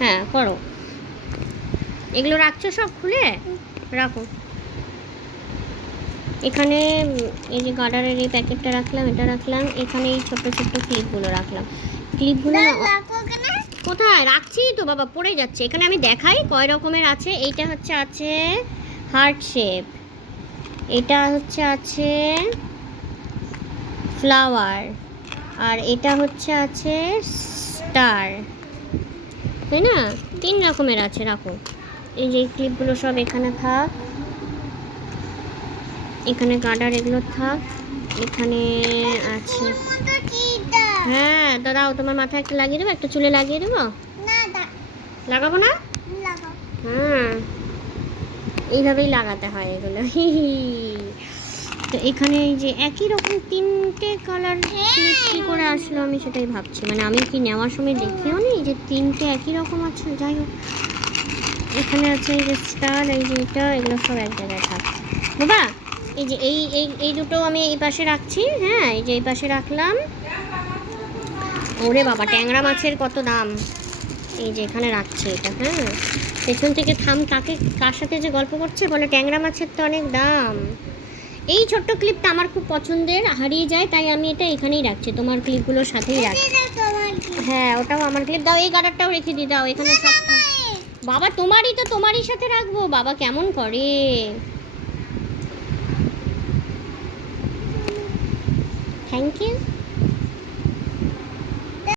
হ্যাঁ করো। এগুলো রাখছো সব খুলে? রাখো। এখানে এই যে গার্ডারের এই প্যাকেটটা রাখলাম এটা রাখলাম এখানে এই ছোট্ট ছোট্ট ক্লিপগুলো রাখলাম। ক্লিপগুলো কোথায়? রাখছি তো বাবা পড়ে যাচ্ছে। এখানে আমি দেখাই কয় রকমের আছে। এইটা হচ্ছে আছে হার্ট শেপ এটা হচ্ছে আছে ফ্লাওয়ার আর এটা হচ্ছে আছে স্টার তাই না? তিন রকমের আছে রাখো। এই যে ক্লিপগুলো সব এখানে থাক। এখানে গার্ডার এগুলো থাক। এখানে আছে হ্যাঁ দাদাও তোমার মাথায় একটা লাগিয়ে দেবো একটা চুলে লাগিয়ে দেবো? লাগাবো না? হ্যাঁ। এইভাবেই লাগাতে হয় এগুলো। তো এখানে এই যে একই রকম তিনটে কালার কী করে আসলো আমি সেটাই ভাবছি। মানে আমি কি নেওয়ার সময় দেখেও নি যে তিনটে একই রকম আছে? যাই হোক। এখানে আছে এই যে স্টার এই যে এটা, এগুলো সব এক জায়গায় থাকছে বাবা, এই যে এই এই এই দুটো আমি এই পাশে রাখছি হ্যাঁ? এই যে এই পাশে রাখলাম। ওরে বাবা, ট্যাংরা মাছের কত দাম? এই যে এখানে রাখছি এটা হ্যাঁ? পেছন থেকে থাম, কাকে, কার সাথে যে গল্প করছে? বলে ট্যাংরা মাছের তো অনেক দাম। এই ছোট্ট ক্লিপটা আমার খুব পছন্দের হারিয়ে যায় তাই আমি এটা এখানেই রাখছি। তোমার ক্লিপগুলোর সাথেই রাখছি। হ্যাঁ ওটাও আমার ক্লিপ দাও এই গাডারটাও রেখে দিয়ে দাও এখানে সব বাবা তোমারই তো তোমারই সাথে রাখব। বাবা কেমন করে? Thank you